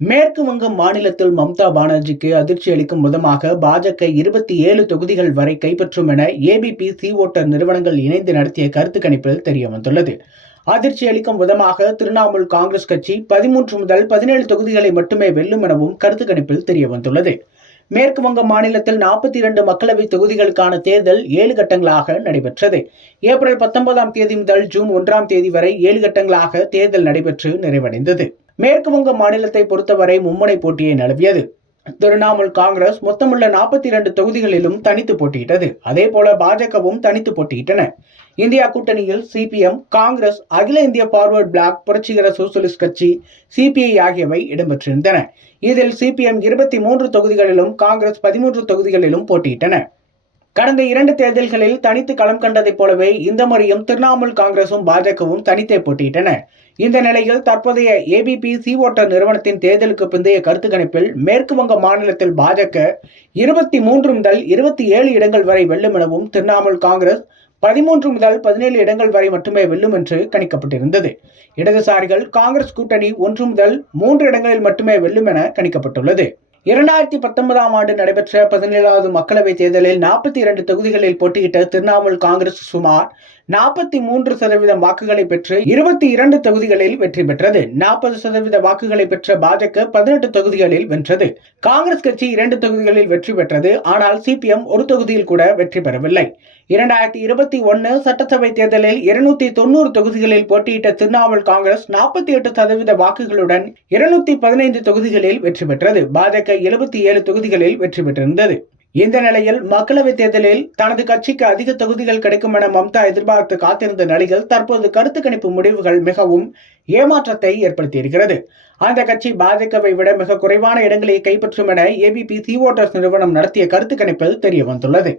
மேற்கு வங்கம் மாநிலத்தில் மம்தா பானர்ஜிக்கு அதிர்ச்சி அளிக்கும் விதமாக பாஜக 27 தொகுதிகள் வரை கைப்பற்றும் என ஏபிபி சி ஓட்டர் நிறுவனங்கள் இணைந்து நடத்திய கருத்து கணிப்பில் தெரியவந்துள்ளது. அதிர்ச்சி அளிக்கும் விதமாக திரிணாமுல் காங்கிரஸ் கட்சி 13 முதல் 17 தொகுதிகளை மட்டுமே வெல்லும் எனவும் கருத்து கணிப்பில் தெரியவந்துள்ளது. மேற்கு வங்கம் மாநிலத்தில் 42 மக்களவை தொகுதிகளுக்கான தேர்தல் 7 கட்டங்களாக நடைபெற்றது. ஏப்ரல் 19ஆம் தேதி முதல் ஜூன் 1ஆம் தேதி வரை 7 கட்டங்களாக தேர்தல் நடைபெற்று நிறைவடைந்தது. மேற்கு வங்க மாநிலத்தை பொறுத்தவரை மும்முனை போட்டியே நிலவியது. திரிணாமுல் காங்கிரஸ் மொத்தமுள்ள 42 தொகுதிகளிலும் தனித்து போட்டியிட்டது. அதேபோல பாஜகவும் தனித்து போட்டியிட்டன. இந்தியா கூட்டணியில் சிபிஎம், காங்கிரஸ், அகில இந்திய பார்வர்ட் பிளாக், புரட்சிகர சோசலிஸ்ட் கட்சி, சிபிஐ ஆகியவை இடம்பெற்றிருந்தன. இதில் சிபிஎம் 23 தொகுதிகளிலும், காங்கிரஸ் 13 தொகுதிகளிலும் போட்டியிட்டன. கடந்த 2 தேர்தல்களில் தனித்து களம் கண்டதைப் போலவே இந்த முறையும் திரிணாமுல் காங்கிரசும் பாஜகவும் தனித்தே போட்டியிட்டன. இந்த நிலையில் தற்போதைய ஏபிபி சி ஓட்டர் நிறுவனத்தின் தேர்தலுக்கு பிந்தைய கருத்து கணிப்பில் மேற்கு வங்க மாநிலத்தில் பாஜக 23 முதல் 27 இடங்கள் வரை வெல்லும் எனவும், திரிணாமுல் காங்கிரஸ் 13 முதல் 17 இடங்கள் வரை மட்டுமே வெல்லும் என்று கணிக்கப்பட்டிருந்தது. இடதுசாரிகள் காங்கிரஸ் கூட்டணி 1 முதல் 3 இடங்களில் மட்டுமே வெல்லும் என கணிக்கப்பட்டுள்ளது. 2019ஆம் ஆண்டு நடைபெற்ற 17வது மக்களவைத் தேர்தலில் 42 தொகுதிகளில் போட்டியிட்ட திரிணாமுல் காங்கிரஸ் சுமார் 43% வாக்குகளை பெற்று 22 தொகுதிகளில் வெற்றி பெற்றது. 40% வாக்குகளை பெற்ற பாஜக 18 தொகுதிகளில் வென்றது. காங்கிரஸ் கட்சி 2 தொகுதிகளில் வெற்றி பெற்றது. ஆனால் சிபிஎம் ஒரு தொகுதியில் கூட வெற்றி பெறவில்லை. 2021 சட்டசபை தேர்தலில் 290 தொகுதிகளில் போட்டியிட்ட திரிணாமுல் காங்கிரஸ் 48% வாக்குகளுடன் 215 தொகுதிகளில் வெற்றி பெற்றது. பாஜக 77 தொகுதிகளில் வெற்றி பெற்றிருந்தது. இந்த நிலையில் மக்களவைத் தேர்தலில் தனது கட்சிக்கு அதிக தொகுதிகள் கிடைக்கும் என மம்தா எதிர்பார்த்து காத்திருந்த நிலையில் தற்போது கருத்து கணிப்பு முடிவுகள் மிகவும் ஏமாற்றத்தை ஏற்படுத்தியிருக்கிறது. அந்த கட்சி பாஜகவை விட மிக குறைவான இடங்களை கைப்பற்றும் என ஏபிபி சி ஓட்டர்ஸ் நிறுவனம் நடத்திய கருத்து கணிப்பில் தெரிய வந்துள்ளது.